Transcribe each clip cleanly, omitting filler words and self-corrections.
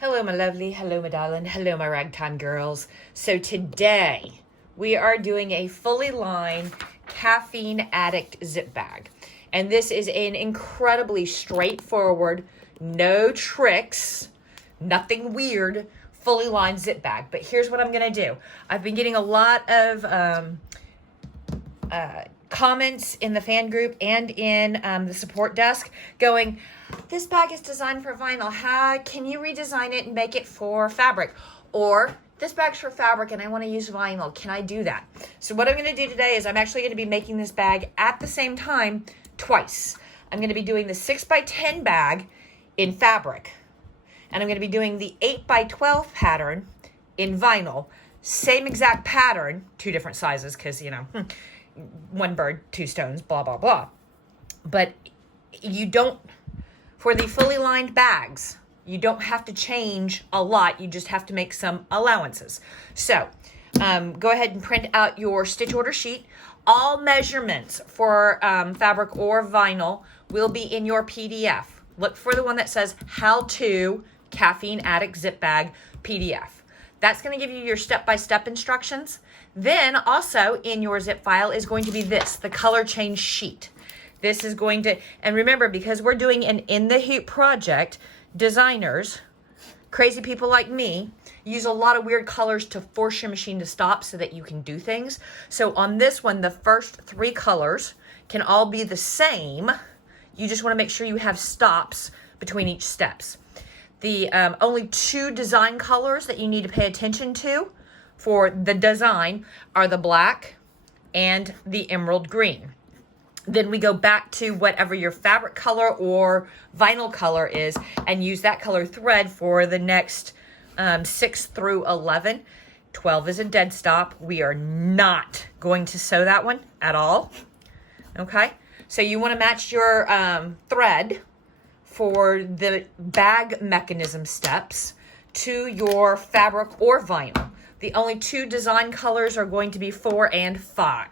Hello, my lovely. Hello, my darling. Hello, my ragtime girls. So today we are doing a fully lined Caffeine Addict Zip Bag. And this is an incredibly straightforward, no tricks, nothing weird, fully lined zip bag. But here's what I'm going to do. I've been getting a lot of comments in the fan group and in the support desk going, this bag is designed for vinyl. How can you redesign it and make it for fabric? Or this bag's for fabric and I want to use vinyl. Can I do that? So what I'm going to do today is I'm actually going to be making this bag at the same time twice. I'm going to be doing the 6x10 bag in fabric. And I'm going to be doing the 8x12 pattern in vinyl. Same exact pattern, two different sizes because, you know, one bird, two stones, blah, blah, blah. But you don't, for the fully lined bags, you don't have to change a lot. You just have to make some allowances. So go ahead and print out your stitch order sheet. All measurements for fabric or vinyl will be in your PDF. Look for the one that says How To Caffeine Addict Zip Bag PDF. That's going to give you your step-by-step instructions. Then also in your zip file is going to be this, the color change sheet. This is going to, and remember, because we're doing an in the heat project, designers, crazy people like me, use a lot of weird colors to force your machine to stop so that you can do things. So on this one, the first three colors can all be the same. You just want to make sure you have stops between each steps. The only two design colors that you need to pay attention to for the design are the black and the emerald green. Then we go back to whatever your fabric color or vinyl color is and use that color thread for the next 6 through 11. 12 is a dead stop. We are not going to sew that one at all. Okay, so you want to match your thread for the bag mechanism steps to your fabric or vinyl. The only two design colors are going to be 4 and 5.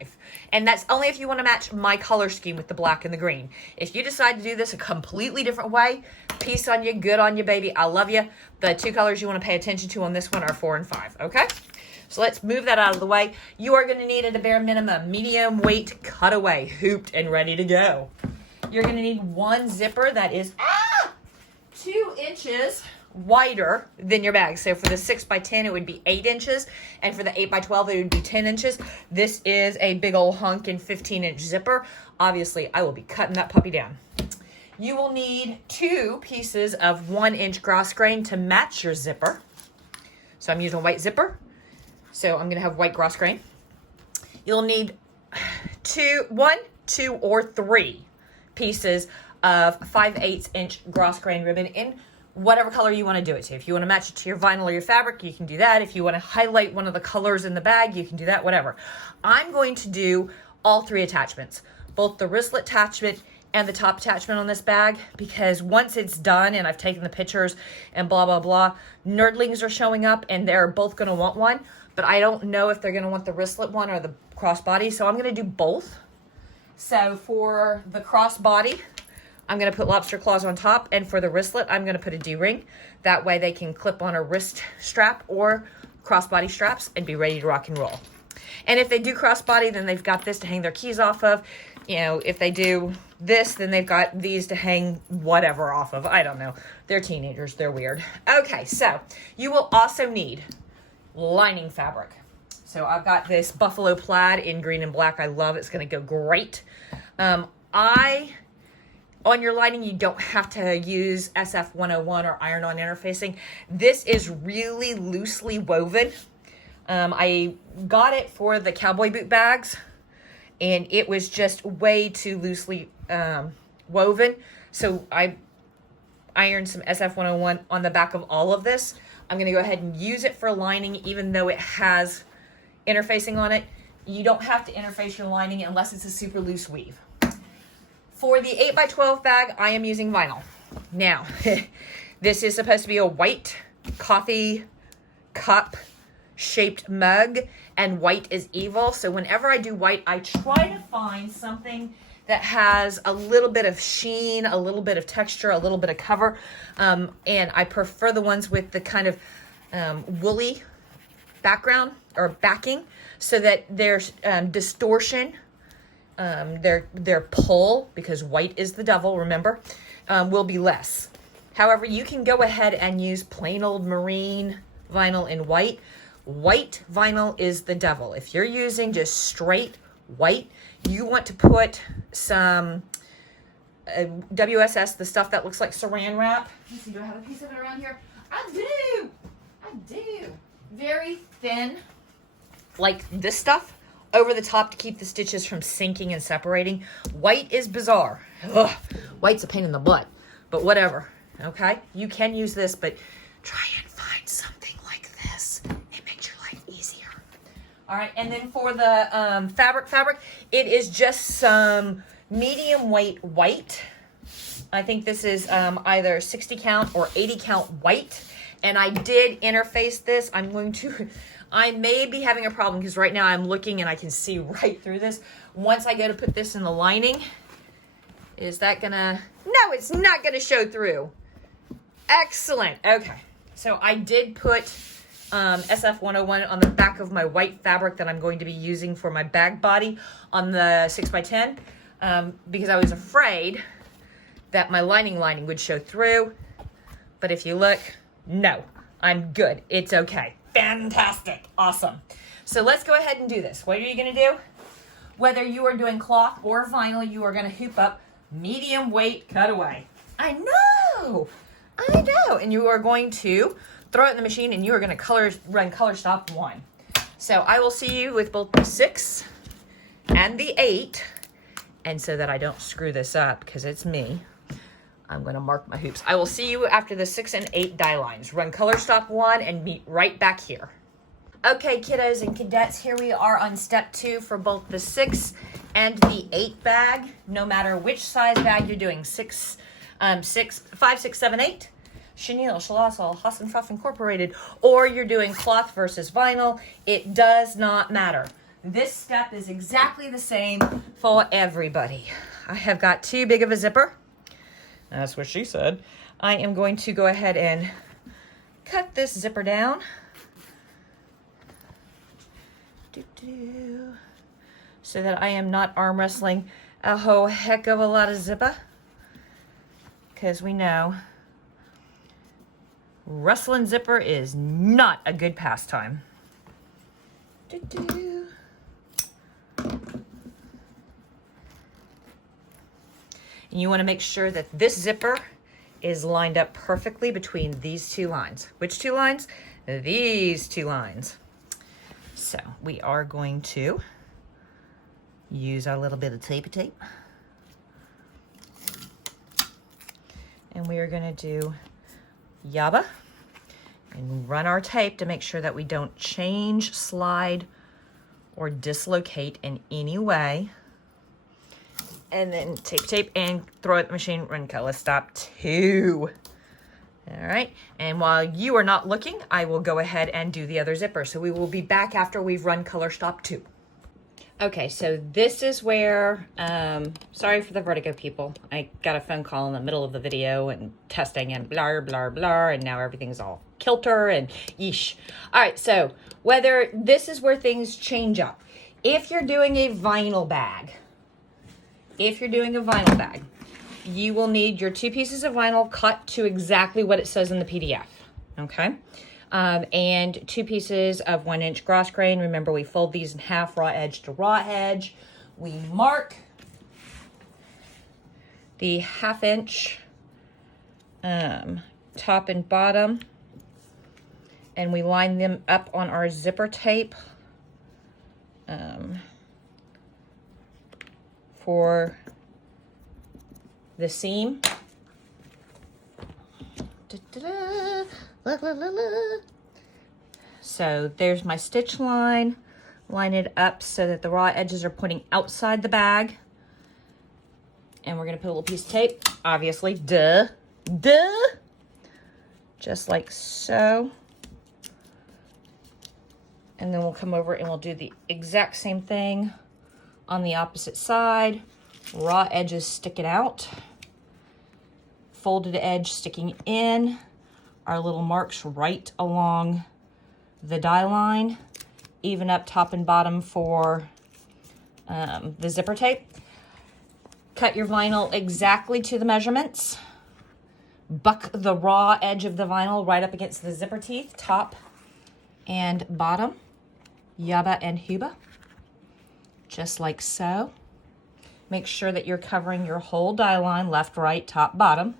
And that's only if you want to match my color scheme with the black and the green. If you decide to do this a completely different way, peace on you, good on you, baby. I love you. The two colors you want to pay attention to on this one are 4 and 5, okay? So let's move that out of the way. You are going to need, at a bare minimum, medium weight cutaway, hooped and ready to go. You're going to need one zipper that is 2 inches wider than your bag. So for the 6x10, it would be 8 inches. And for the 8x12, it would be 10 inches. This is a big old hunkin' 15-inch zipper. Obviously, I will be cutting that puppy down. You will need 2 pieces of 1-inch gross grain to match your zipper. So I'm using a white zipper. So I'm going to have white gross grain. You'll need 1, 2, or 3 pieces of 5/8 inch gross grain ribbon in whatever color you want to do it to. If you want to match it to your vinyl or your fabric, you can do that. If you want to highlight one of the colors in the bag, you can do that, whatever. I'm going to do all 3 attachments, both the wristlet attachment and the top attachment on this bag, because once it's done and I've taken the pictures and blah, blah, blah, nerdlings are showing up and they're both going to want one, but I don't know if they're going to want the wristlet one or the crossbody, so I'm going to do both. So for the crossbody, I'm going to put lobster claws on top, and for the wristlet, I'm going to put a D-ring. That way they can clip on a wrist strap or crossbody straps and be ready to rock and roll. And if they do crossbody, then they've got this to hang their keys off of. You know, if they do this, then they've got these to hang whatever off of. I don't know. They're teenagers. They're weird. Okay, so you will also need lining fabric. So I've got this buffalo plaid in green and black. I love it. It's going to go great. On your lining, you don't have to use SF 101 or iron-on interfacing. This is really loosely woven. I got it for the cowboy boot bags, and it was just way too loosely woven. So I ironed some SF 101 on the back of all of this. I'm going to go ahead and use it for lining, even though it has interfacing on it. You don't have to interface your lining unless it's a super loose weave. For the 8x12 bag, I am using vinyl. Now, this is supposed to be a white coffee cup shaped mug, and white is evil. So whenever I do white, I try to find something that has a little bit of sheen, a little bit of texture, a little bit of cover. And I prefer the ones with the kind of woolly background or backing, so that there's distortion, their pull, because white is the devil, remember, will be less. However, you can go ahead and use plain old marine vinyl in white. White vinyl is the devil. If you're using just straight white, you want to put some WSS, the stuff that looks like saran wrap. Let's see, do I have a piece of it around here? I do. Very thin, like this stuff, over the top to keep the stitches from sinking and separating. White is bizarre. Ugh, white's a pain in the butt, but whatever, okay? You can use this, but try and find something like this. It makes your life easier. All right, and then for the fabric, it is just some medium weight white. I think this is either 60 count or 80 count white. And I did interface this. I may be having a problem because right now I'm looking and I can see right through this. Once I go to put this in the lining, is that gonna, no, it's not gonna show through. Excellent, okay. So I did put SF101 on the back of my white fabric that I'm going to be using for my bag body on the 6x10 because I was afraid that my lining would show through. But if you look, no, I'm good. It's okay. Fantastic. Awesome. So let's go ahead and do this. What are you going to do? Whether you are doing cloth or vinyl, you are going to hoop up medium weight cutaway. I know. And you are going to throw it in the machine and you are going to run color stop 1. So I will see you with both the 6 and the 8. And so that I don't screw this up, because it's me, I'm going to mark my hoops. I will see you after the 6 and 8 die lines. Run color stop 1 and meet right back here. Okay, kiddos and cadets, here we are on step 2 for both the 6 and the 8 bag. No matter which size bag you're doing, 5, 6, 7, 8, chenille, Colossal, Hassenpfaff Incorporated, or you're doing cloth versus vinyl, it does not matter. This step is exactly the same for everybody. I have got too big of a zipper. That's what she said. I am going to go ahead and cut this zipper down. So that I am not arm wrestling a whole heck of a lot of zipper. Because we know wrestling zipper is not a good pastime. And you want to make sure that this zipper is lined up perfectly between these 2 lines. Which 2 lines? These 2 lines. So we are going to use our little bit of tape. And we are going to do yabba and run our tape to make sure that we don't change, slide, or dislocate in any way. And then tape and throw it in the machine, run color stop 2. All right, and while you are not looking, I will go ahead and do the other zipper. So we will be back after we've run color stop 2. Okay, so this is where, sorry for the vertigo people. I got a phone call in the middle of the video and testing and blah, blah, blah, and now everything's all kilter and yeesh. All right, so this is where things change up. If you're doing a vinyl bag, you will need your 2 pieces of vinyl cut to exactly what it says in the PDF, okay? And 2 pieces of 1-inch gross grain. Remember, we fold these in half, raw edge to raw edge. We mark the 1/2 inch top and bottom, and we line them up on our zipper tape for the seam. So there's my stitch line. Line it up so that the raw edges are pointing outside the bag. And we're gonna put a little piece of tape, obviously, duh. Just like so. And then we'll come over and we'll do the exact same thing on the opposite side. raw edges sticking out, folded edge sticking in, our little marks right along the die line, even up top and bottom for the zipper tape. Cut your vinyl exactly to the measurements. Buck the raw edge of the vinyl right up against the zipper teeth, top and bottom, yabba and huba, just like so. Make sure that you're covering your whole die line, left, right, top, bottom,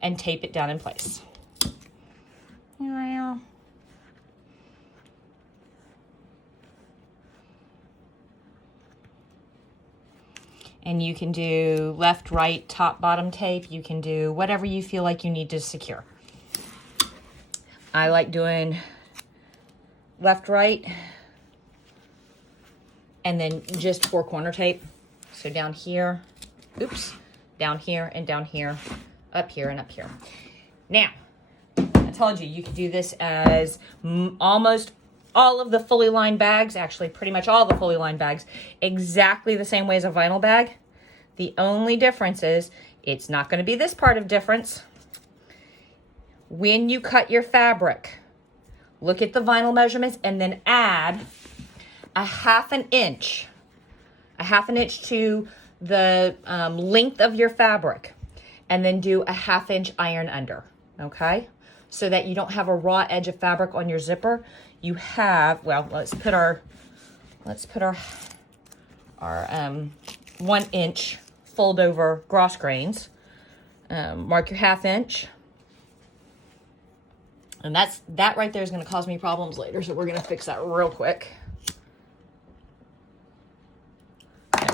and tape it down in place. And you can do left, right, top, bottom tape. You can do whatever you feel like you need to secure. I like doing left, right, and then just 4 corner tape. So down here, oops, down here and down here, up here and up here. Now, I told you, you could do this as almost all of the fully lined bags, actually pretty much all the fully lined bags, exactly the same way as a vinyl bag. The only difference is it's not going to be this part of difference. When you cut your fabric, look at the vinyl measurements and then add a half an inch to the length of your fabric, and then do a 1/2 inch iron under, okay? So that you don't have a raw edge of fabric on your zipper. You have, well, let's put our 1 inch fold over gross grains. Mark your 1/2 inch. And that right there is going to cause me problems later, so we're going to fix that real quick.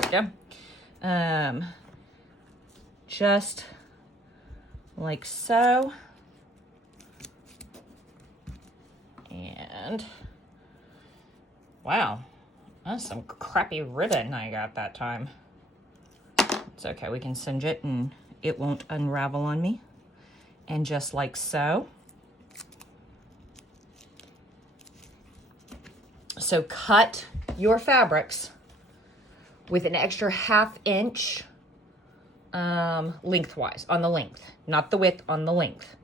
There we go. Just like so. And wow, that's some crappy ribbon I got that time. It's okay, we can singe it and it won't unravel on me. And just like so. So cut your fabrics with an extra 1/2 inch lengthwise, on the length, not the width, on the length.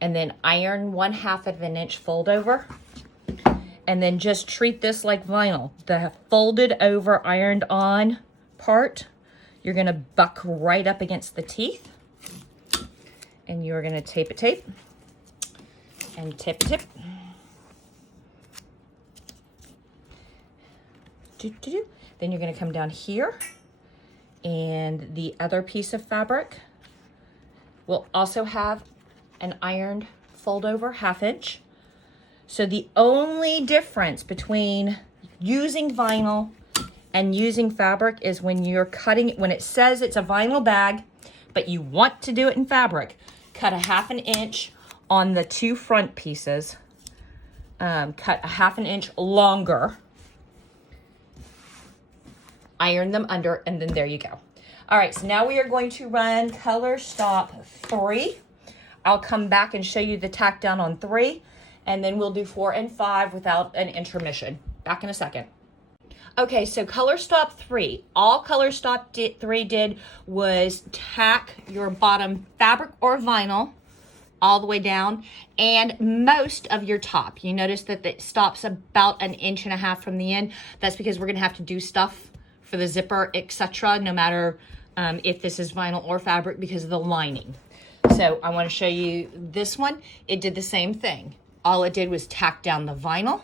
And then iron 1/2 of an inch fold over. And then just treat this like vinyl. The folded over, ironed on part, you're gonna buck right up against the teeth. And you're gonna tape and tip. Then you're going to come down here, and the other piece of fabric will also have an ironed fold over 1/2 inch. So the only difference between using vinyl and using fabric is when you're cutting, when it says it's a vinyl bag, but you want to do it in fabric, cut a 1/2 inch on the 2 front pieces, cut a 1/2 inch longer, iron them under, and then there you go. All right, so now we are going to run color stop 3. I'll come back and show you the tack down on 3, and then we'll do 4 and 5 without an intermission. Back in a second. Okay, so color stop 3. All color stop 3 did was tack your bottom fabric or vinyl all the way down, and most of your top. You notice that it stops about 1.5 inches from the end. That's because we're gonna have to do stuff for the zipper, etc., no matter if this is vinyl or fabric, because of the lining. So I want to show you this one. It did the same thing. All it did was tack down the vinyl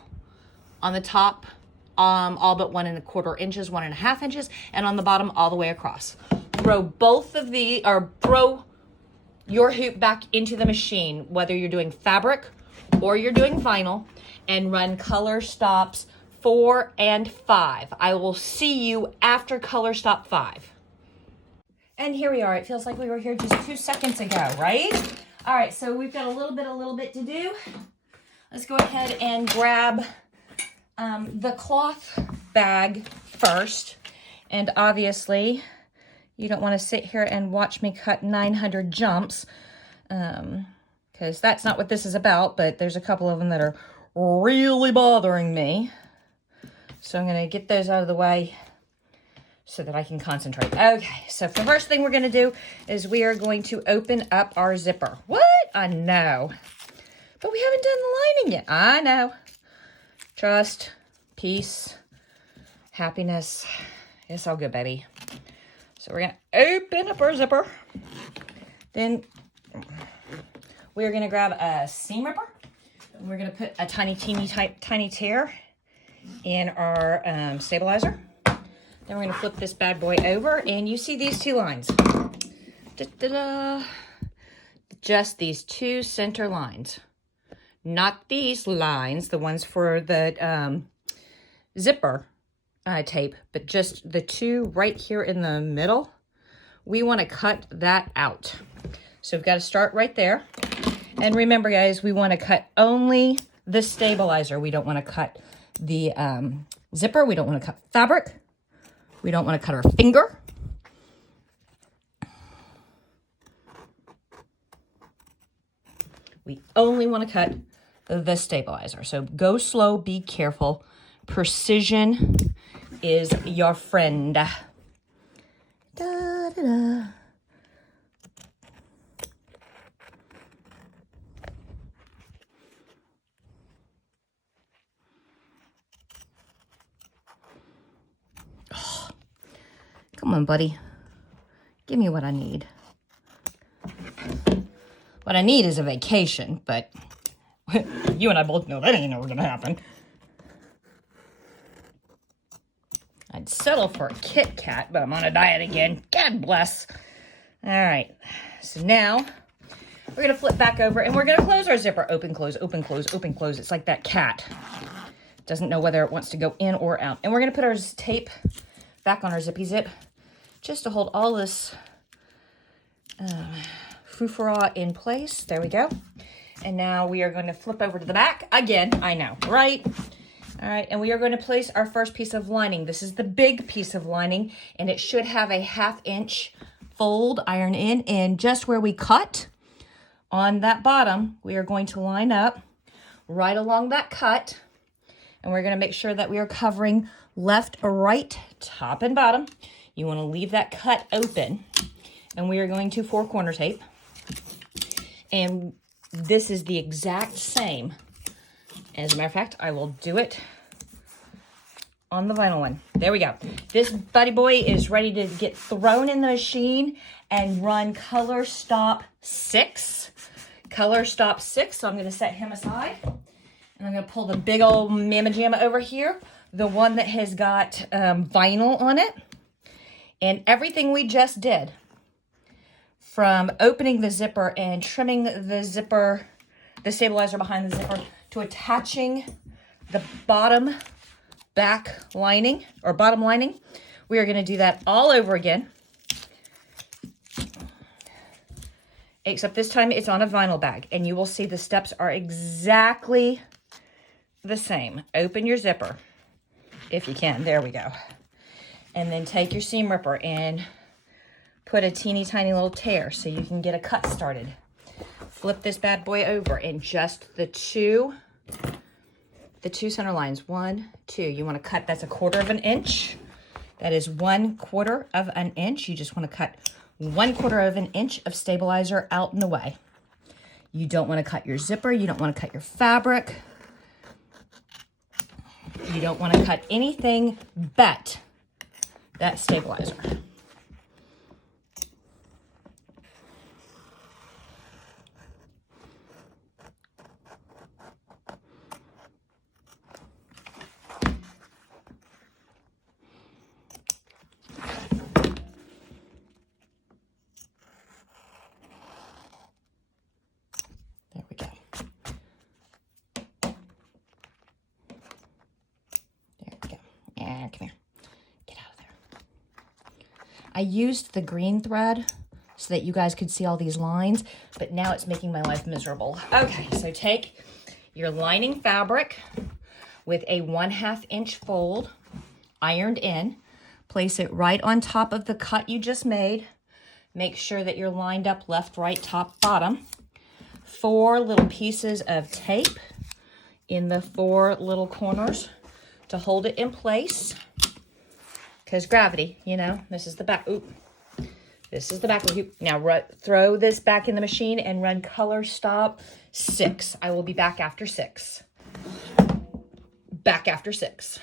on the top, all but 1.25 inches, 1.5 inches, and on the bottom all the way across. Throw both of the, or throw your hoop back into the machine, whether you're doing fabric or you're doing vinyl, and run color stops 4 and 5. I will see you after color stop 5. And here we are. It feels like we were here just 2 seconds ago, right? All right, so we've got a little bit to do. Let's go ahead and grab the cloth bag first. And obviously, you don't want to sit here and watch me cut 900 jumps, because that's not what this is about, but there's a couple of them that are really bothering me. So I'm going to get those out of the way so that I can concentrate. Okay, so the first thing we're going to do is we are going to open up our zipper. What? I know. But we haven't done the lining yet. I know. Trust, peace, happiness. It's all good, baby. So we're going to open up our zipper. Then we're going to grab a seam ripper. And we're going to put a tiny tear in our stabilizer. Then we're going to flip this bad boy over, and you see these two lines. Da-da-da. Just these two center lines. Not these lines, the ones for the zipper tape, but just the two right here in the middle. We want to cut that out. So we've got to start right there. And remember, guys, we want to cut only the stabilizer. We don't want to cut the zipper. We don't want to cut fabric. We don't want to cut our finger. We only want to cut the stabilizer. So go slow, be careful. Precision is your friend. Da, da, da. Come on, buddy. Give me what I need. What I need is a vacation, but you and I both know that ain't never gonna happen. I'd settle for a Kit Kat, but I'm on a diet again. God bless. All right, so now we're gonna flip back over and we're gonna close our zipper. Open, close, open, close, open, close. It's like that cat. Doesn't know whether it wants to go in or out. And we're gonna put our tape back on our zippy zip just to hold all this frou-frou in place. There we go. And now we are going to flip over to the back. Again, I know, right? All right, and we are going to place our first piece of lining. This is the big piece of lining, and it should have a 1/2 inch fold iron in. And just where we cut on that bottom, we are going to line up right along that cut. And we're going to make sure that we are covering left or right, top and bottom. You want to leave that cut open. And we are going to 4-corner tape. And this is the exact same. As a matter of fact, I will do it on the vinyl one. There we go. This buddy boy is ready to get thrown in the machine and run color stop 6. Color stop 6. So I'm going to set him aside. And I'm going to pull the big old mamma jamma over here. The one that has got vinyl on it. And everything we just did, from opening the zipper and trimming the zipper, the stabilizer behind the zipper, to attaching the bottom back lining, or bottom lining, we are going to do that all over again. Except this time it's on a vinyl bag. And you will see the steps are exactly the same. Open your zipper, if you can. There we go. And then take your seam ripper and put a teeny tiny little tear so you can get a cut started. Flip this bad boy over and just the two center lines. 1, 2. You want to cut, that's 1/4 inch. That is 1/4 inch. You just want to cut 1/4 inch of stabilizer out and away. You don't want to cut your zipper. You don't want to cut your fabric. You don't want to cut anything but that stabilizer. There we go. There we go. Yeah, come here. I used the green thread so that you guys could see all these lines, but now it's making my life miserable. Okay, so take your lining fabric with a 1/2 inch fold ironed in, place it right on top of the cut you just made. Make sure that you're lined up left, right, top, bottom. 4 little pieces of tape in the 4 little corners to hold it in place. because gravity, you know, this is the back. Oop. This is the back of the hoop. Now throw this back in the machine and run color stop 6. I will be back after 6. Back after 6.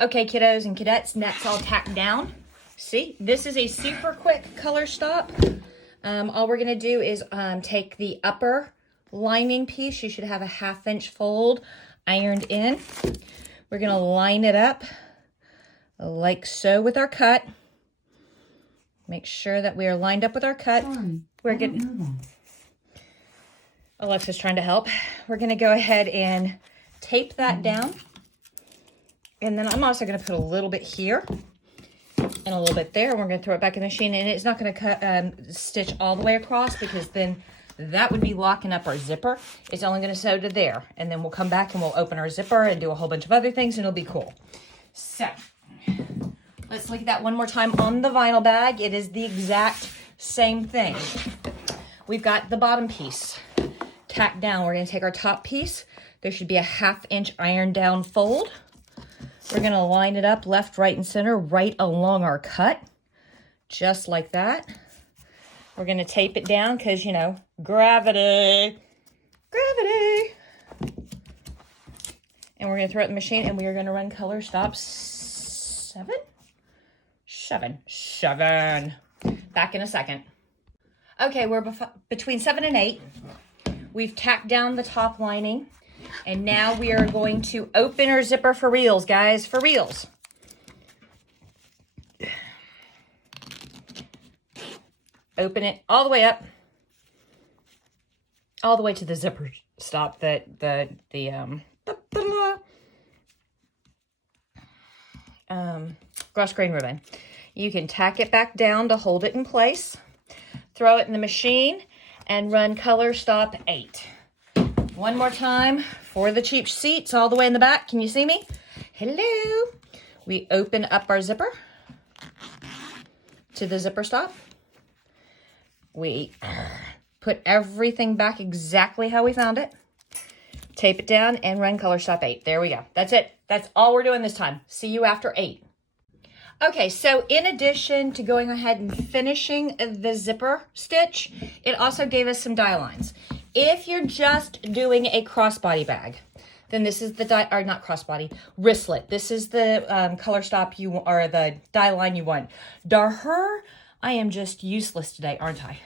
Okay, kiddos and cadettes, that's all tacked down. See, this is a super quick color stop. All we're gonna do is take the upper lining piece. You should have a 1/2 inch fold ironed in. We're gonna line it up like so with our cut. Make sure that we are lined up with our cut. We're getting, Alexa's trying to help. We're gonna go ahead and tape that down. And then I'm also gonna put a little bit here and a little bit there. We're gonna throw it back in the machine, and it's not gonna cut, stitch all the way across, because then that would be locking up our zipper. It's only gonna sew to there. And then we'll come back and we'll open our zipper and do a whole bunch of other things, and it'll be cool. So let's look at that one more time on the vinyl bag. It is the exact same thing. We've got the bottom piece tacked down. We're gonna take our top piece. There should be a 1/2 inch iron down fold. We're gonna line it up left, right, and center right along our cut, just like that. We're gonna tape it down because, you know, gravity. And we're gonna throw it in the machine, and we are gonna run color stop 7. Back in a second. Okay, we're between 7 and 8. We've tacked down the top lining, and now we are going to open our zipper for reals, guys, for reals. Open it all the way up, all the way to the zipper stop, cross grain ribbon. You can tack it back down to hold it in place, throw it in the machine, and run color stop 8. One more time for the cheap seats all the way in the back. Can you see me? Hello. We open up our zipper to the zipper stop. We put everything back exactly how we found it. Tape it down and run color stop 8. There we go. That's it. That's all we're doing this time. See you after 8. Okay, so in addition to going ahead and finishing the zipper stitch, it also gave us some die lines. If you're just doing a crossbody bag, then this is the not crossbody, wristlet. This is the color stop or the die line you want. Darher, I am just useless today, aren't I?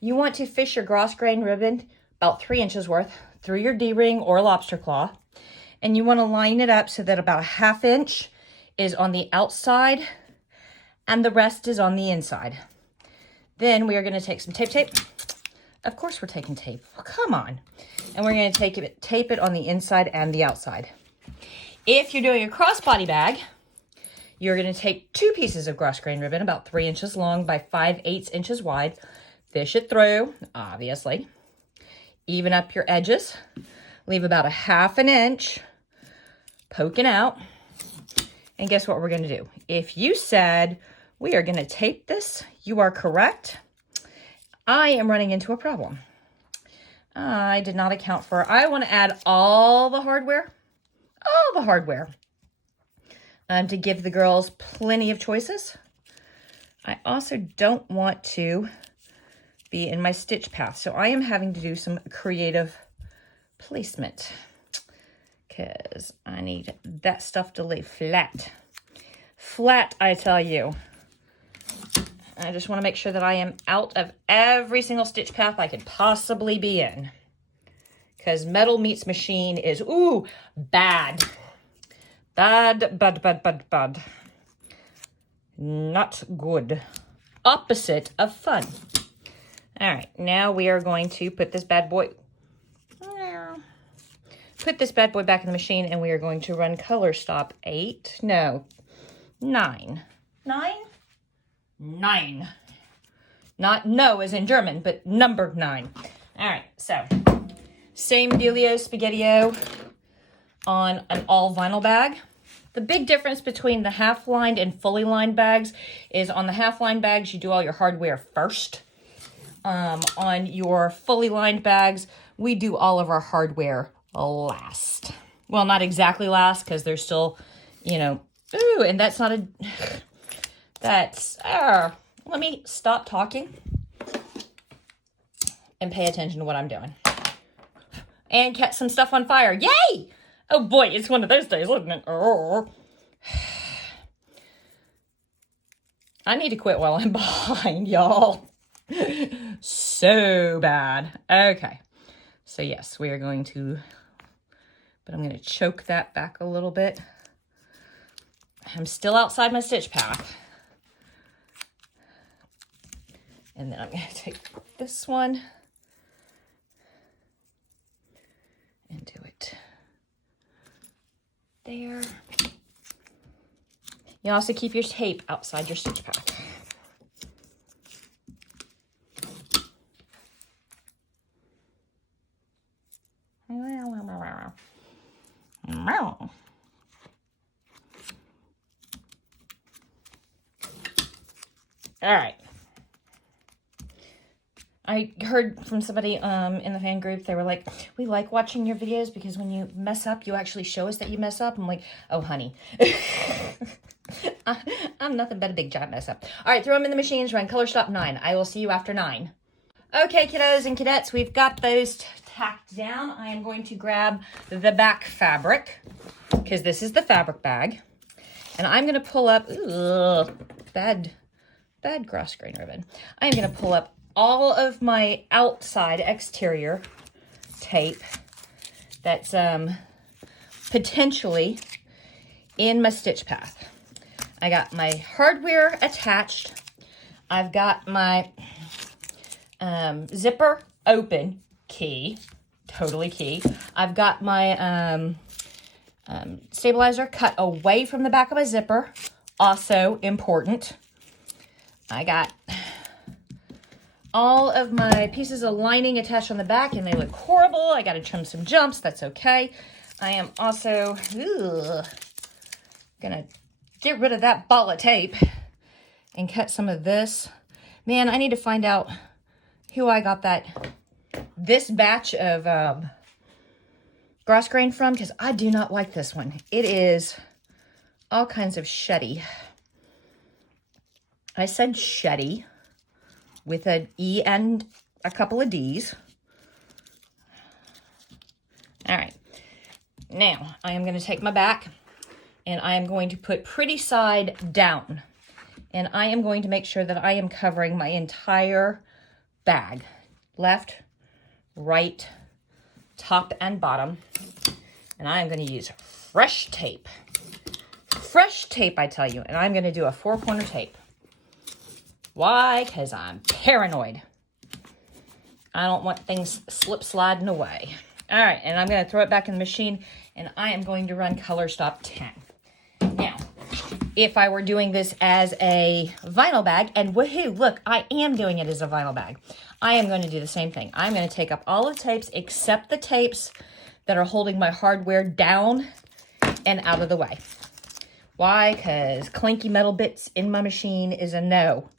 You want to fish your gross grain ribbon about 3 inches worth through your D-ring or lobster claw, and you want to line it up so that about a 1/2 inch is on the outside and the rest is on the inside. Then we are going to take some tape. Of course we're taking tape. Oh, come on. And we're going to tape it on the inside and the outside. If you're doing a crossbody bag, you're going to take 2 pieces of gross grain ribbon about 3 inches long by 5/8 inches wide. Fish it through, obviously. Even up your edges. Leave about a 1/2 inch poking out. And guess what we're going to do? If you said we are going to tape this, you are correct. I am running into a problem. I did not account for, I want to add all the hardware, to give the girls plenty of choices. I also don't want to be in my stitch path, so I am having to do some creative placement because I need that stuff to lay flat. Flat, I tell you. I just want to make sure that I am out of every single stitch path I could possibly be in. Because metal meets machine is, ooh, bad. Bad. Not good. Opposite of fun. All right, now we are going to put this bad boy back in the machine, and we are going to run color stop 9. 9. Not no as in German, but number 9. All right, so same dealio, spaghetti-o on an all vinyl bag. The big difference between the half lined and fully lined bags is on the half lined bags, you do all your hardware first. On your fully lined bags, we do all of our hardware last. Well, not exactly last, because there's still, Ooh, and that's not a, that's, let me stop talking and pay attention to what I'm doing. And catch some stuff on fire. Yay! Oh boy, it's one of those days, isn't it? Oh. I need to quit while I'm behind, y'all. So bad. Okay. So yes, we are going to, but I'm going to choke that back a little bit. I'm still outside my stitch path. And then I'm going to take this one and do it there. You also keep your tape outside your stitch path. All right. I heard from somebody in the fan group, they were like, we like watching your videos because when you mess up, you actually show us that you mess up. I'm like, oh, honey. I'm nothing but a big giant mess up. All right, throw them in the machines, run color stop 9. I will see you after 9. Okay, kiddos and cadettes, we've got those tacked down. I am going to grab the back fabric because this is the fabric bag. And I'm going to pull up, bad cross grain ribbon. I am going to pull up all of my outside exterior tape that's potentially in my stitch path. I got my hardware attached. I've got my zipper open, key, totally key. I've got my stabilizer cut away from the back of my zipper, also important. I got all of my pieces of lining attached on the back and they look horrible. I got to trim some jumps. That's okay. I am also gonna get rid of that ball of tape and cut some of this. Man, I need to find out who I got this batch of grass grain from because I do not like this one. It is all kinds of shitty. I said shitty with an E and a couple of D's. All right. Now, I am going to take my back and I am going to put pretty side down. And I am going to make sure that I am covering my entire bag. Left, right, top, and bottom. And I am going to use fresh tape. Fresh tape, I tell you. And I'm going to do a 4-corner tape. Why? Because I'm paranoid. I don't want things slip sliding away. All right, and I'm going to throw it back in the machine, and I am going to run color stop 10. Now, if I were doing this as a vinyl bag, and woohoo, look, I am doing it as a vinyl bag. I am going to do the same thing. I'm going to take up all the tapes except the tapes that are holding my hardware down and out of the way. Why? Because clinky metal bits in my machine is a no.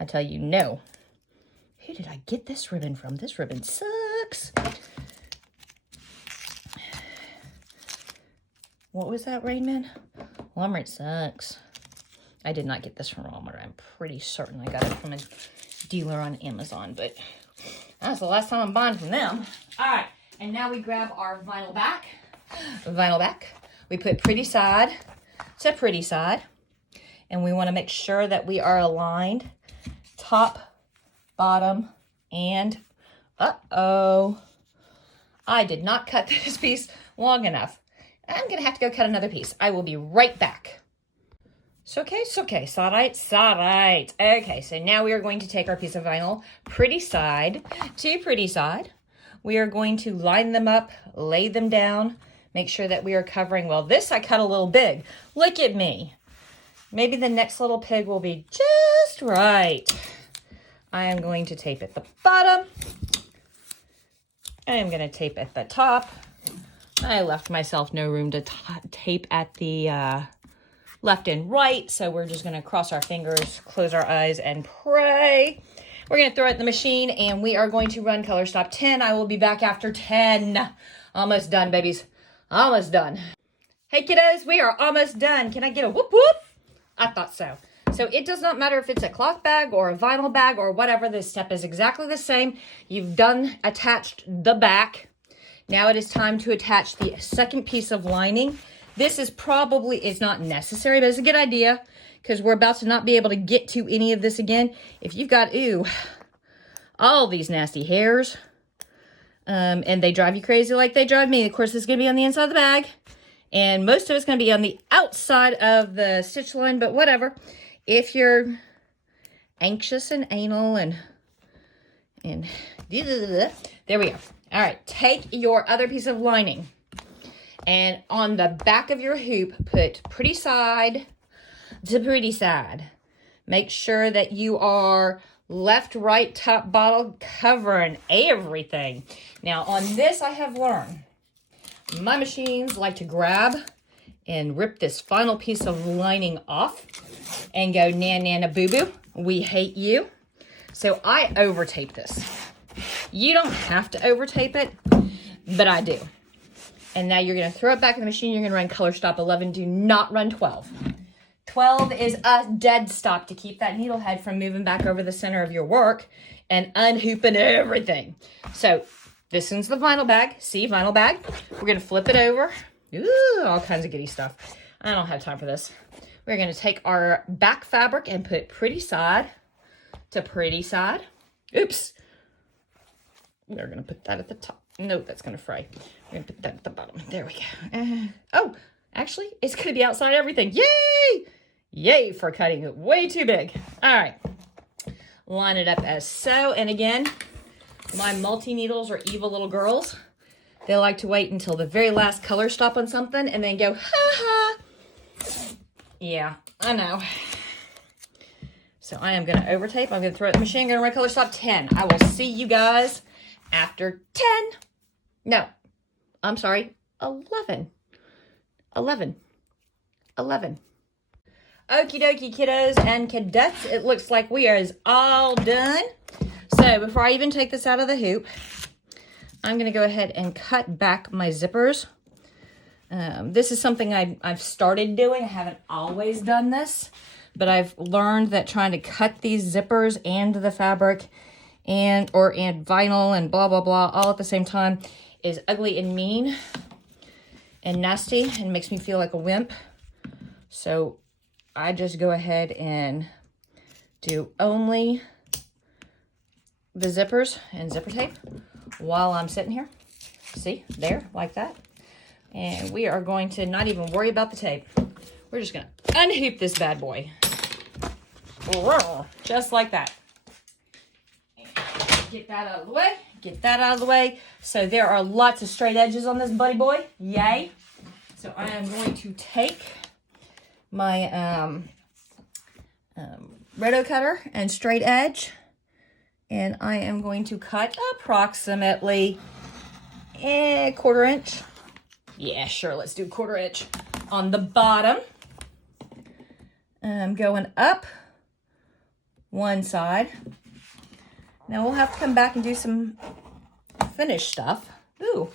I tell you, no. Who did I get this ribbon from? This ribbon sucks. What was that, Rainman? Walmart sucks. I did not get this from Walmart. I'm pretty certain I got it from a dealer on Amazon, but that's the last time I'm buying from them. All right, and now we grab our vinyl back. Vinyl back. We put pretty side to pretty side, and we want to make sure that we are aligned top, bottom, and I did not cut this piece long enough. I'm going to have to go cut another piece. I will be right back. It's okay. Side. Okay, so now we are going to take our piece of vinyl, pretty side to pretty side. We are going to line them up, lay them down, make sure that we are covering. Well, this I cut a little big. Look at me. Maybe the next little pig will be just right. I am going to tape at the bottom. I am going to tape at the top. I left myself no room to tape at the left and right, so we're just going to cross our fingers, close our eyes, and pray. We're going to throw it in the machine, and we are going to run color stop 10. I will be back after 10. Almost done, babies. Almost done. Hey kiddos, we are almost done. Can I get a whoop whoop? I thought so. So it does not matter if it's a cloth bag or a vinyl bag or whatever. This step is exactly the same. You've attached the back. Now it is time to attach the second piece of lining. This is it's not necessary, but it's a good idea because we're about to not be able to get to any of this again. If you've got, all these nasty hairs, and they drive you crazy like they drive me. Of course, this is going to be on the inside of the bag. And most of it's going to be on the outside of the stitch line, but whatever. If you're anxious and anal and there we go. All right, take your other piece of lining and on the back of your hoop, put pretty side to pretty side. Make sure that you are left, right, top, bottom, covering everything. Now on this I have learned, my machines like to grab and rip this final piece of lining off and go nana boo boo. We hate you. So I over tape this. You don't have to over tape it, but I do. And now you're going to throw it back in the machine. You're going to run color stop 11. Do not run 12. 12 is a dead stop to keep that needle head from moving back over the center of your work and unhooping everything. So this one's the vinyl bag. See, vinyl bag. We're going to flip it over. Ooh, all kinds of goody stuff. I don't have time for this. We're going to take our back fabric and put pretty side to pretty side. Oops. We're going to put that at the top. No, that's going to fray. We're going to put that at the bottom. There we go. Oh, actually, it's going to be outside everything. Yay! Yay for cutting it way too big. All right. Line it up as so. And again, my multi-needles are evil little girls. They like to wait until the very last color stop on something and then go, ha ha. Yeah, I know. So I am going to over tape. I'm going to throw it in the machine. I'm going to run color stop 10. I will see you guys after 10. No, I'm sorry, 11. 11. 11. Okie dokie, kiddos and cadets. It looks like we are all done. So before I even take this out of the hoop, I'm going to go ahead and cut back my zippers. This is something I've started doing. I haven't always done this, but I've learned that trying to cut these zippers and the fabric and vinyl and blah, blah, blah, all at the same time is ugly and mean and nasty and makes me feel like a wimp. So I just go ahead and do only the zippers and zipper tape while I'm sitting here. See, there, like that. And we are going to not even worry about the tape. We're just going to unhoop this bad boy. Just like that. Get that out of the way. Get that out of the way. So there are lots of straight edges on this buddy boy. Yay. So I am going to take my Redo cutter and straight edge. And I am going to cut approximately a 1/4 inch. Yeah, sure. Let's do 1/4 inch on the bottom. I'm going up one side. Now we'll have to come back and do some finished stuff. Ooh,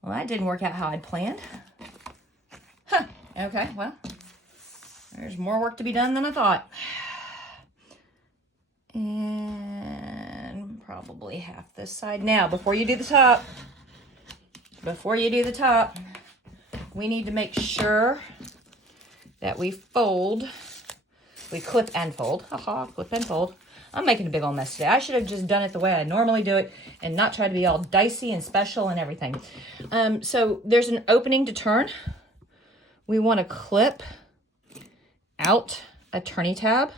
well, that didn't work out how I'd planned. Huh, okay, well, there's more work to be done than I thought. And probably half this side. Now, before you do the top, we need to make sure that we clip and fold. Haha, clip and fold. I'm making a big old mess today. I should have just done it the way I normally do it and not try to be all dicey and special and everything. So there's an opening to turn. We want to clip out a turny tab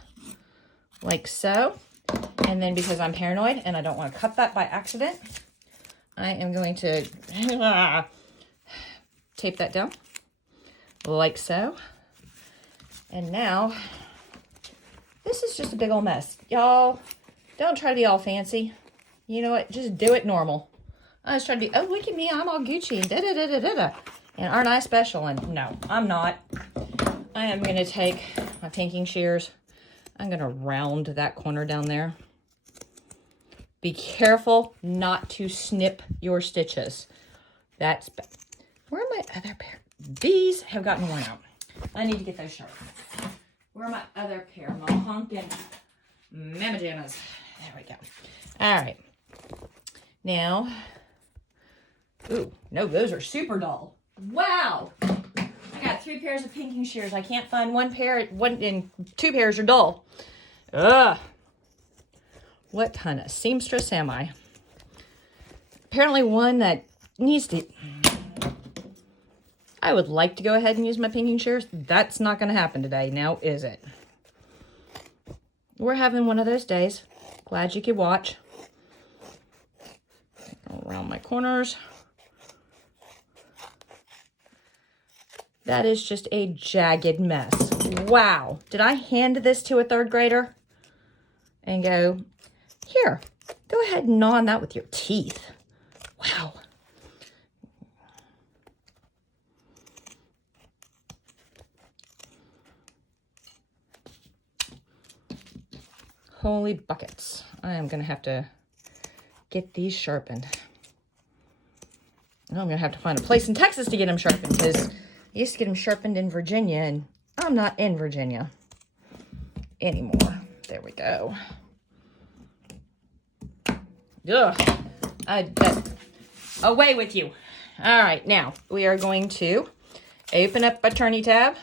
like so. And then because I'm paranoid and I don't want to cut that by accident, I am going to tape that down like so. And now, this is just a big old mess. Y'all, don't try to be all fancy. You know what? Just do it normal. I was trying to be, oh, look at me. I'm all Gucci and da-da-da-da-da-da. And aren't I special? And no, I'm not. I am going to take my pinking shears. I'm going to round that corner down there. Be careful not to snip your stitches. Where are my other pair? these have gotten worn out. I need to get those sharp. Where are my other pair? My honkin' Mamajamas. There we go. All right. Now, ooh, no, those are super dull. Wow. I got 3 pairs of pinking shears. I can't find one pair, and 2 pairs are dull. Ugh. What kind of seamstress am I? Apparently one that needs to... I would like to go ahead and use my pinking shears. That's not going to happen today, now is it? We're having one of those days. Glad you could watch. Around my corners. That is just a jagged mess. Wow. Did I hand this to a 3rd grader and go, here, go ahead and gnaw on that with your teeth? Wow. Holy buckets. I am going to have to get these sharpened. I'm going to have to find a place in Texas to get them sharpened, because I used to get them sharpened in Virginia, and I'm not in Virginia anymore. There we go. Ugh. Away with you. All right, now we are going to open up a turny tab,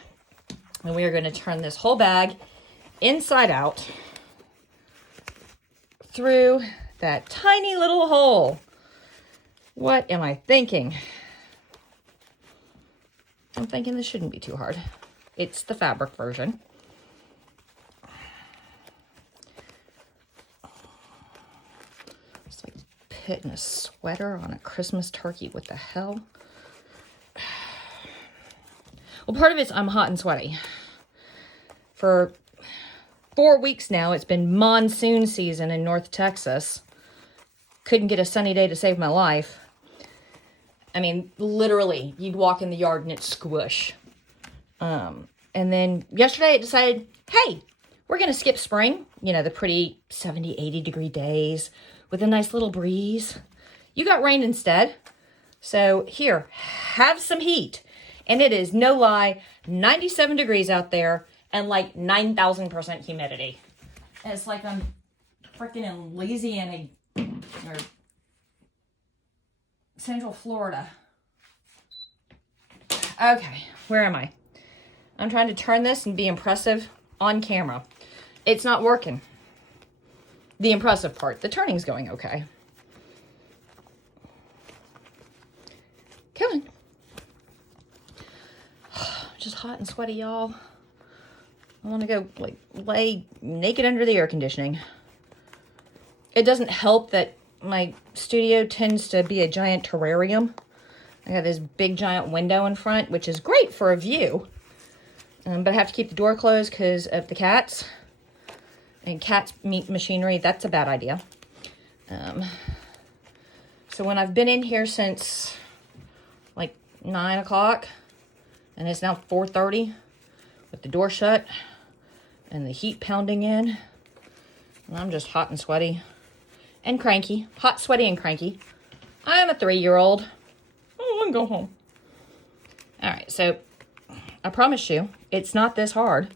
and we are going to turn this whole bag inside out through that tiny little hole. What am I thinking? I'm thinking this shouldn't be too hard. It's the fabric version. It's like putting a sweater on a Christmas turkey. What the hell? Well, part of it's I'm hot and sweaty. For 4 weeks now, it's been monsoon season in North Texas. Couldn't get a sunny day to save my life. I mean, literally, you'd walk in the yard and it's squish. And then yesterday I decided, hey, we're going to skip spring. You know, the pretty 70, 80 degree days with a nice little breeze. You got rain instead. So here, have some heat. And it is, no lie, 97 degrees out there and like 9,000% humidity. And it's like I'm freaking in Louisiana or Central Florida. Okay, where am I? I'm trying to turn this and be impressive on camera. It's not working. The impressive part, the turning's going okay. Come on. Just hot and sweaty, y'all. I want to go like lay naked under the air conditioning. It doesn't help that my studio tends to be a giant terrarium. I got this big giant window in front, which is great for a view. But I have to keep the door closed because of the cats. And cats meet machinery, that's a bad idea. So when I've been in here since like 9 o'clock, and it's now 4:30 with the door shut and the heat pounding in, and I'm just hot and sweaty and cranky. Hot, sweaty, and cranky. I'm a 3-year-old. I want to go home. All right, so I promise you, it's not this hard.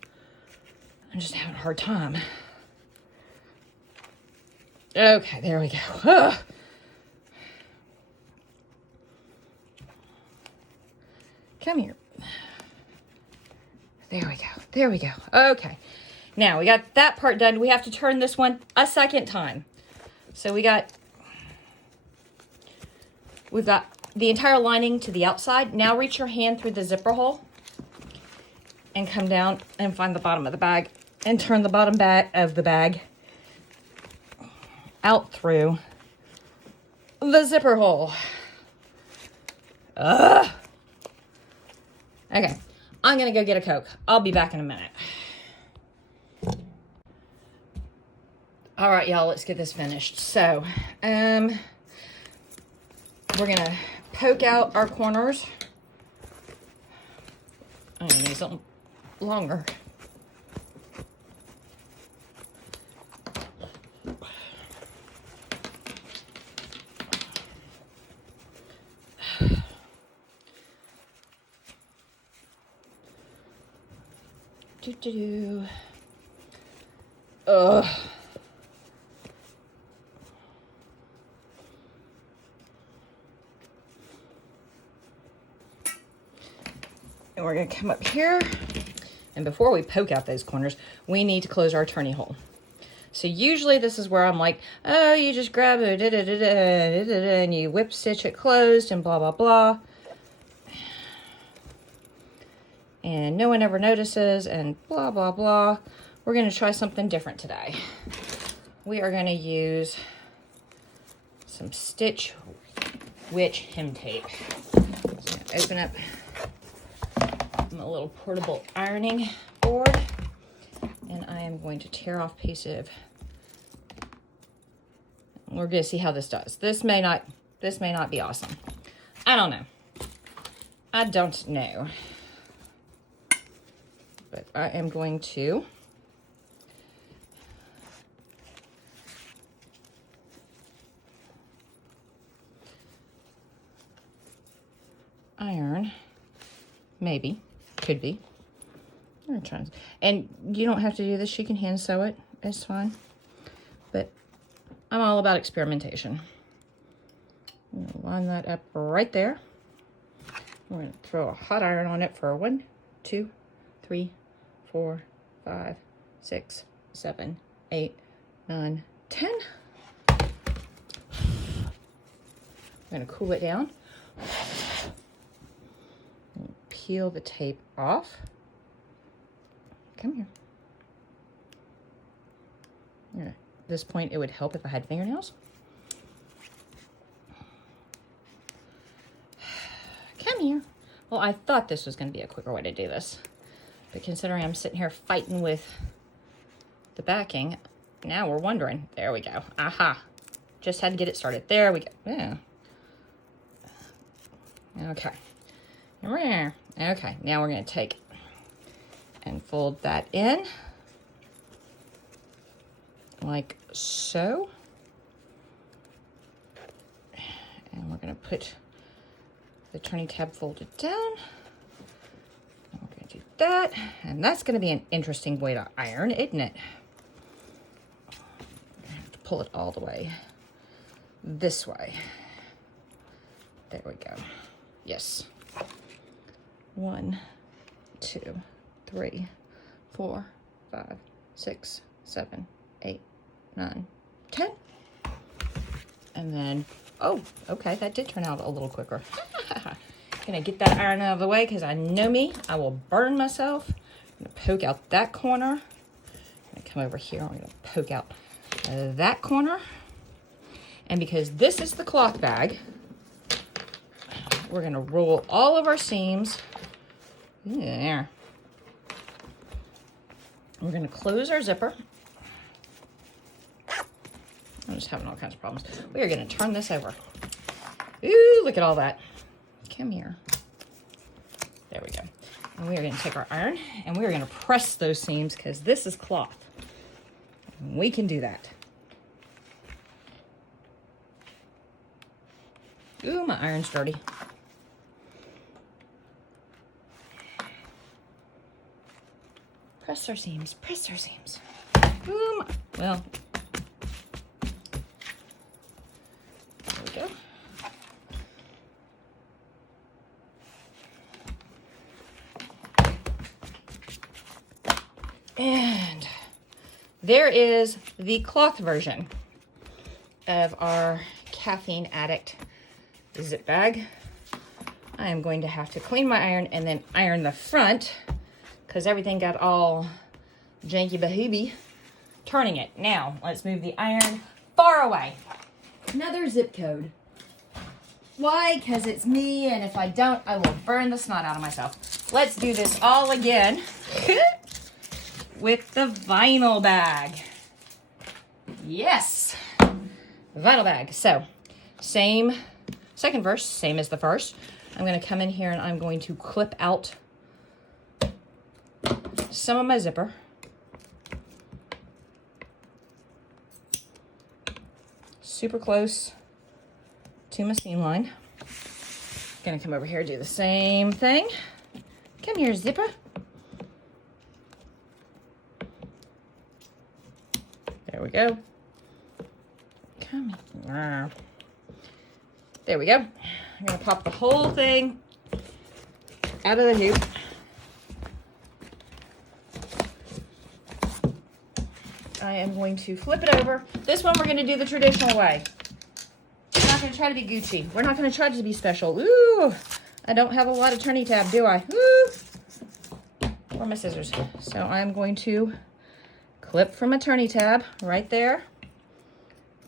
I'm just having a hard time. Okay, there we go. Ugh. Come here. There we go. There we go. Okay. Now, we got that part done. We have to turn this one a second time. So we've got the entire lining to the outside. Now reach your hand through the zipper hole and come down and find the bottom of the bag and turn the bottom of the bag out through the zipper hole. Ugh. Okay, I'm gonna go get a Coke. I'll be back in a minute. All right, y'all, let's get this finished. So, we're gonna poke out our corners. I'm gonna need something longer. Ugh. And we're going to come up here. And before we poke out those corners, we need to close our turning hole. So usually this is where I'm like, oh, you just grab it, and you whip stitch it closed and blah, blah, blah. And no one ever notices and blah, blah, blah. We're going to try something different today. We are going to use some Stitch Witch hem tape. So open up my little portable ironing board, and I am going to tear off a piece of. We're going to see how this does. This may not be awesome. I don't know. But I am going to iron, maybe, could be. I'm gonna try, and you don't have to do this. You can hand sew it. It's fine. But I'm all about experimentation. I'm gonna line that up right there. We're gonna throw a hot iron on it for 1, 2, 3, 4, 5, 6, 7, 8, 9, 10. I'm gonna cool it down. Peel the tape off. Come here. Yeah. At this point, it would help if I had fingernails. Come here. Well, I thought this was going to be a quicker way to do this. But considering I'm sitting here fighting with the backing, now we're wondering. There we go. Aha. Just had to get it started. There we go. Yeah. Okay. Okay, now we're going to take and fold that in like so. And we're going to put the turning tab folded down. And we're going to do that. And that's going to be an interesting way to iron, isn't it? I have to pull it all the way this way. There we go. Yes. 1, 2, 3, 4, 5, 6, 7, 8, 9, 10. And then, oh, okay, that did turn out a little quicker. Gonna get that iron out of the way because I know me, I will burn myself. I'm gonna poke out that corner. I'm gonna come over here, I'm gonna poke out that corner. And because this is the cloth bag, we're gonna roll all of our seams. There. We're going to close our zipper. I'm just having all kinds of problems. We are going to turn this over. Ooh, look at all that. Come here. There we go. And we are going to take our iron and we are going to press those seams because this is cloth. We can do that. Ooh, my iron's dirty. Press our seams, press our seams. Ooh, well, there we go. And there is the cloth version of our Caffeine Addict zip bag. I am going to have to clean my iron and then iron the front because everything got all janky bahooby turning it. Now, let's move the iron far away. Another zip code. Why? Because it's me, and if I don't, I will burn the snot out of myself. Let's do this all again with the vinyl bag. Yes, vinyl bag. So, second verse, same as the first. I'm going to come in here and I'm going to clip out some of my zipper. Super close to my seam line. Gonna come over here and do the same thing. Come here, zipper. we go. Come here. There we go. I'm going to pop the whole thing out of the hoop. I am going to flip it over. This one we're going to do the traditional way. We're not going to try to be Gucci. We're not going to try to be special. Ooh, I don't have a lot of turny tab, do I? Ooh. Or my scissors. So I'm going to clip from a turny tab right there.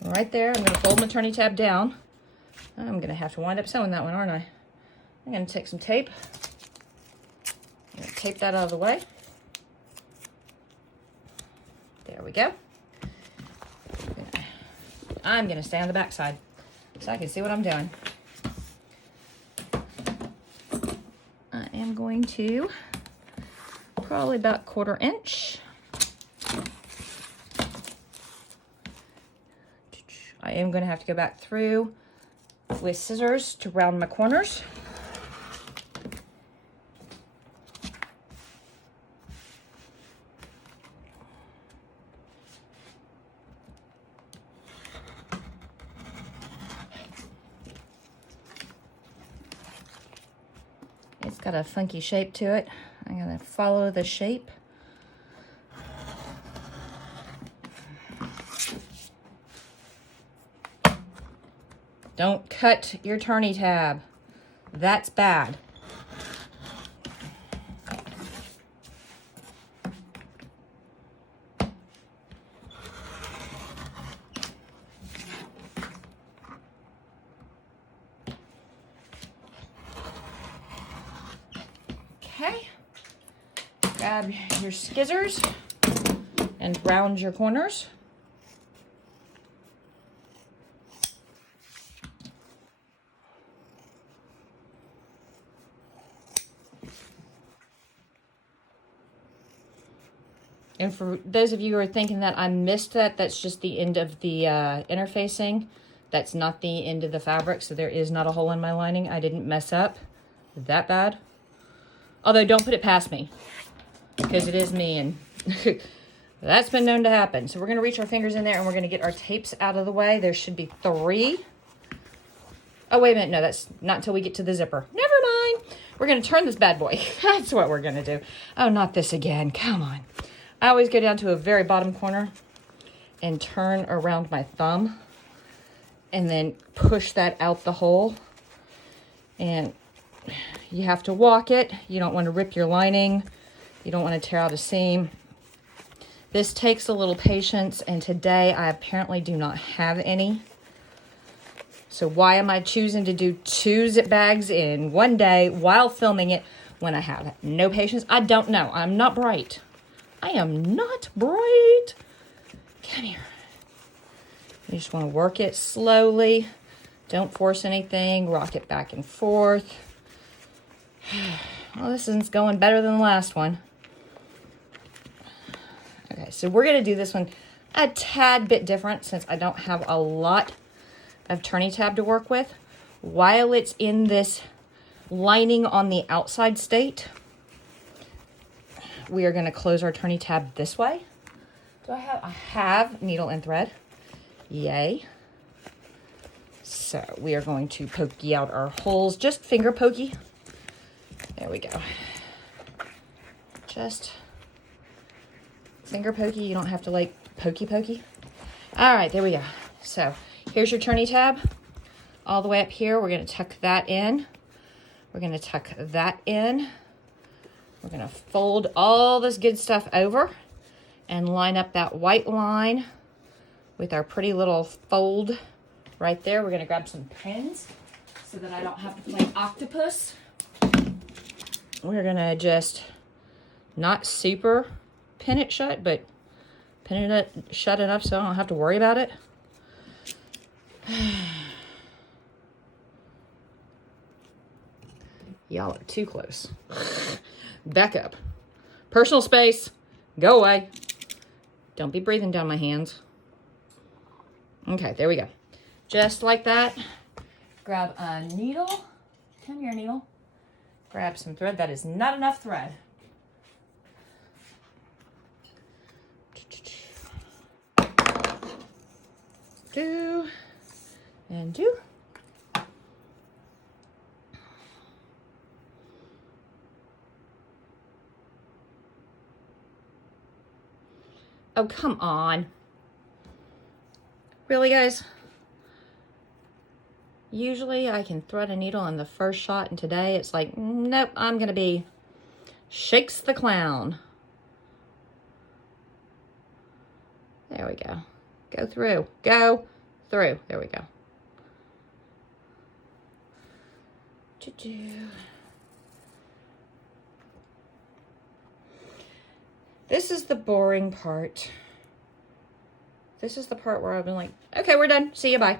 Right there. I'm going to fold my turny tab down. I'm going to have to wind up sewing that one, aren't I? I'm going to take some tape. I'm going to tape that out of the way. There we go. I'm going to stay on the back side so I can see what I'm doing. I am going to probably about 1/4 inch. I am going to have to go back through with scissors to round my corners. It's got a funky shape to it. I'm going to follow the shape. Don't cut your turny tab. That's bad. Okay. Grab your scissors and round your corners. And for those of you who are thinking that I missed that, that's just the end of the interfacing. That's not the end of the fabric, so there is not a hole in my lining. I didn't mess up that bad. Although, don't put it past me, because it is me, and that's been known to happen. So we're going to reach our fingers in there, and we're going to get our tapes out of the way. There should be 3. Oh, wait a minute. No, that's not until we get to the zipper. Never mind. We're going to turn this bad boy. That's what we're going to do. Oh, not this again. Come on. I always go down to a very bottom corner and turn around my thumb and then push that out the hole. And you have to walk it. You don't want to rip your lining. You don't want to tear out a seam. This takes a little patience, and today I apparently do not have any. So why am I choosing to do 2 zip bags in one day while filming it when I have no patience? I don't know. I'm not bright. I am not bright. Come here. You just want to work it slowly. Don't force anything. Rock it back and forth. Well, this one's going better than the last one. Okay, so we're going to do this one a tad bit different since I don't have a lot of turny tab to work with. While it's in this lining on the outside state, we are going to close our turny tab this way. I have needle and thread. Yay. So we are going to pokey out our holes, just finger pokey. There we go. Just finger pokey. You don't have to like pokey. All right, there we go. So here's your turny tab. All the way up here, we're going to tuck that in. We're going to tuck that in. We're going to fold all this good stuff over and line up that white line with our pretty little fold right there. We're going to grab some pins so that I don't have to play octopus. We're going to just not super pin it shut, but pin it shut enough so I don't have to worry about it. Y'all are too close. Back up. Personal space. Go away. Don't be breathing down my hands. Okay, there we go. Just like that. Grab a needle. Come here, needle. Grab some thread. That is not enough thread. Do and do. Oh, come on. Really, guys? Usually I can thread a needle in the first shot, and today it's like, nope, I'm gonna be Shakes the Clown. There we go. Go through. Go through. There we go. This is the boring part. This is the part where I've been like, okay, we're done. See you, bye.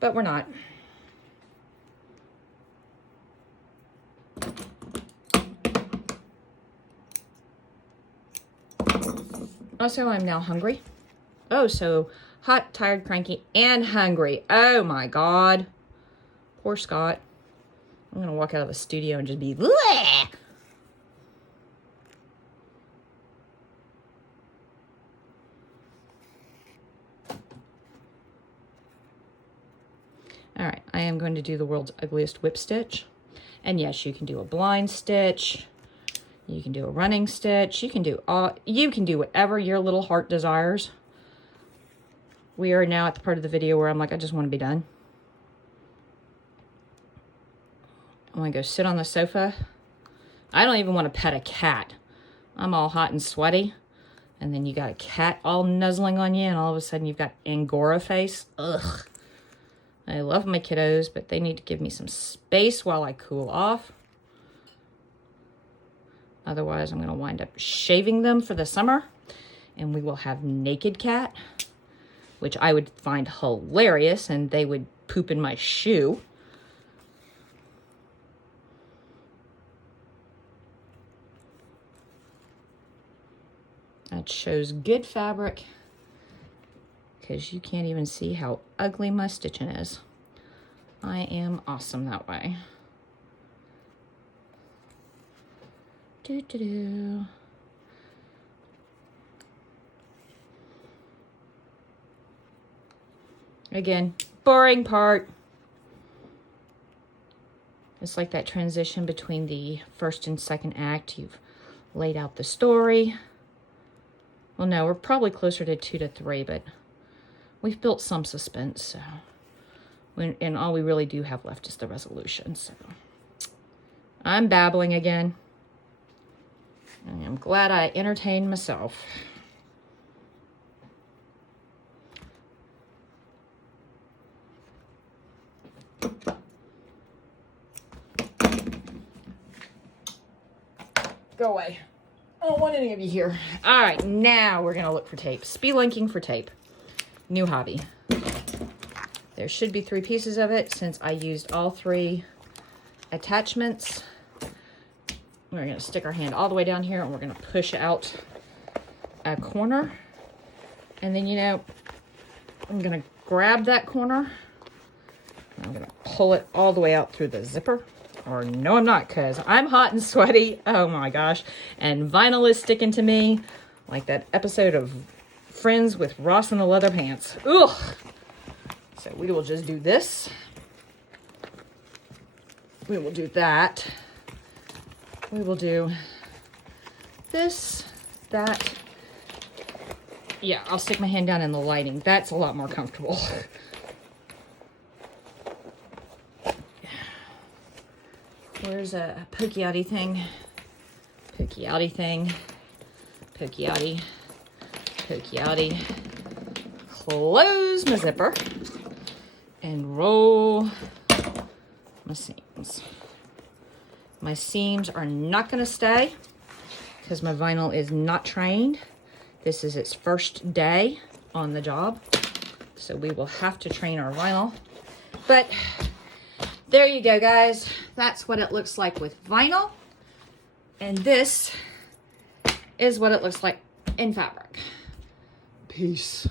But we're not. Also, I'm now hungry. Oh, so hot, tired, cranky, and hungry. Oh my God. Poor Scott. I'm gonna walk out of the studio and just be, bleh! All right, I am going to do the world's ugliest whip stitch. And yes, you can do a blind stitch. You can do a running stitch. You can do whatever your little heart desires. We are now at the part of the video where I'm like, I just want to be done. I want to go sit on the sofa. I don't even want to pet a cat. I'm all hot and sweaty. And then you got a cat all nuzzling on you, and all of a sudden you've got Angora face. Ugh. I love my kiddos, but they need to give me some space while I cool off. Otherwise, I'm going to wind up shaving them for the summer, and we will have naked cat, which I would find hilarious, and they would poop in my shoe. That shows good fabric, because you can't even see how ugly my stitching is. I am awesome that way. Do-do-do. Again, boring part. It's like that transition between the first and second act. You've laid out the story. Well, no, we're probably closer to 2 to 3, but we've built some suspense, so. And all we really do have left is the resolution, so. I'm babbling again. I am glad I entertained myself. Go away. I don't want any of you here. All right, now we're gonna look for tape. Spelunking for tape. New hobby. There should be 3 pieces of it since I used all 3 attachments. We're gonna stick our hand all the way down here and we're gonna push out a corner. And then, you know, I'm gonna grab that corner. And I'm gonna pull it all the way out through the zipper. Or no, I'm not, because I'm hot and sweaty. Oh my gosh. And vinyl is sticking to me like that episode of Friends with Ross in the leather pants. Ugh. So we will just do this. We will do that. We will do this, that. Yeah, I'll stick my hand down in the lighting. That's a lot more comfortable. Where's a pokey outy thing? Pokey outy thing. Pokey outy. Pokey outy. Close my zipper. And roll my seams. My seams are not going to stay because my vinyl is not trained. This is its first day on the job. So we will have to train our vinyl. But there you go, guys. That's what it looks like with vinyl. And this is what it looks like in fabric. Peace.